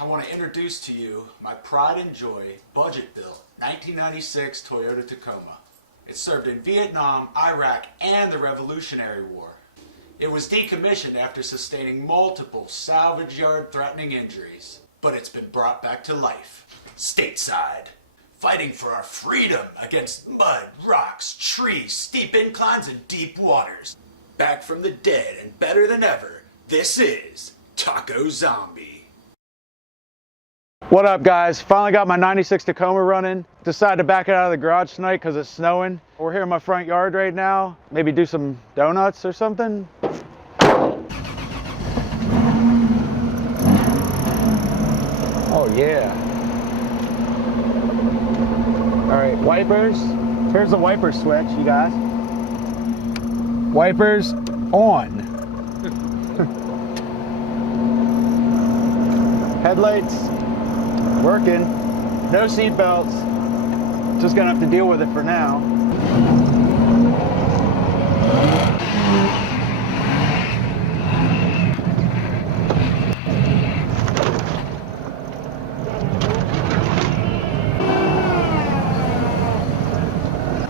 I want to introduce to you my pride and joy budget-built 1996 Toyota Tacoma. It served in Vietnam, Iraq, and the Revolutionary War. It was decommissioned after sustaining multiple salvage yard threatening injuries, but it's been brought back to life, stateside, fighting for our freedom against mud, rocks, trees, steep inclines, and deep waters. Back from the dead and better than ever, this is Taco Zombie. What up, guys? Finally got my 96 Tacoma running. Decided to back it out of the garage tonight because it's snowing. We're here in my front yard right now. Maybe do some donuts or something. Oh yeah. All right, wipers. Here's the wiper switch, you guys. Wipers on. Headlights working. No seat belts. Just gonna have to deal with it for now.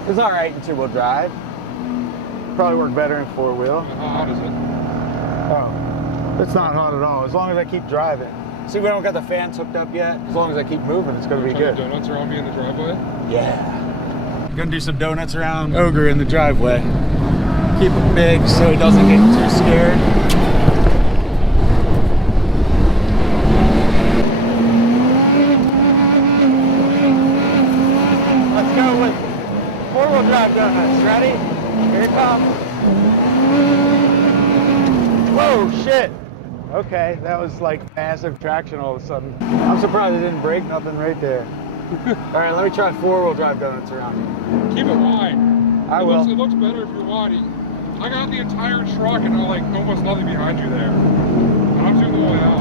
It's all right in two-wheel drive. Probably work better in four-wheel. How hot is it? Oh, it's not hot at all, as long as I keep driving. See, we don't got the fans hooked up yet. As long as I keep moving, it's gonna be good. Donuts around me in the driveway? Yeah. Gonna do some donuts around Ogre in the driveway. Keep it big so he doesn't get too scared. Let's go with four-wheel drive donuts. Ready? Here it comes. Whoa, shit. Okay, that was like massive traction all of a sudden. I'm surprised it didn't break nothing right there. All right, let me try four-wheel drive donuts around here. Keep it wide. I will. It looks better if you're wide. I got the entire truck and like almost nothing behind you there. And I'm doing the way out.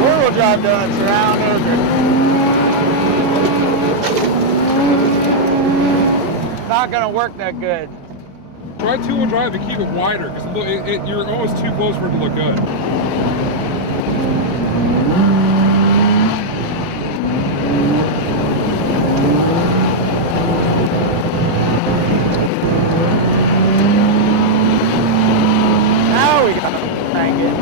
Four-wheel drive donuts around Ogre. Not gonna work that good. Try two-wheel drive to keep it wider, because you're almost too close for it to look good. Now we gotta crank it.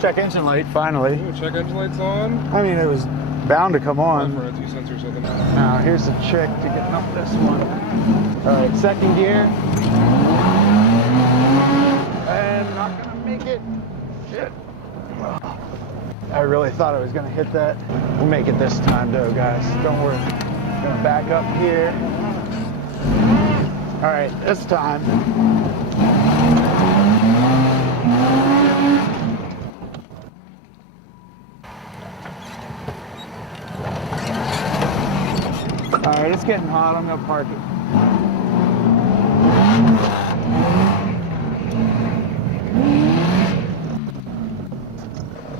Check engine light, finally. Ooh, check engine lights on. I mean, it was bound to come on. For a 2 cents or something. Now, here's the trick to getting up this one. All right, second gear. And not gonna make it. Shit. I really thought I was gonna hit that. We'll make it this time though, guys. Don't worry. Gonna back up here. All right, this time. All right, it's getting hot. I'm gonna park it.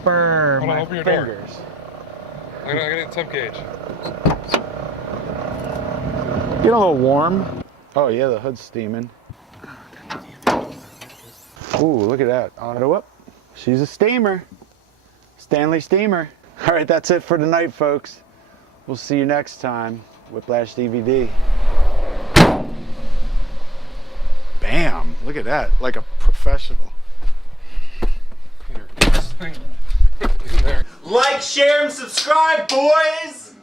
Burn Hold on, my open your door. fingers. I gotta get a temp gauge. Get a little warm. Oh yeah, the hood's steaming. Ooh, look at that. Auto up. She's a steamer. Stanley steamer. All right, that's it for tonight, folks. We'll see you next time. Whiplash DVD. Bam! Look at that, like a professional. Here, get this thing in there. Like, share, and subscribe, boys!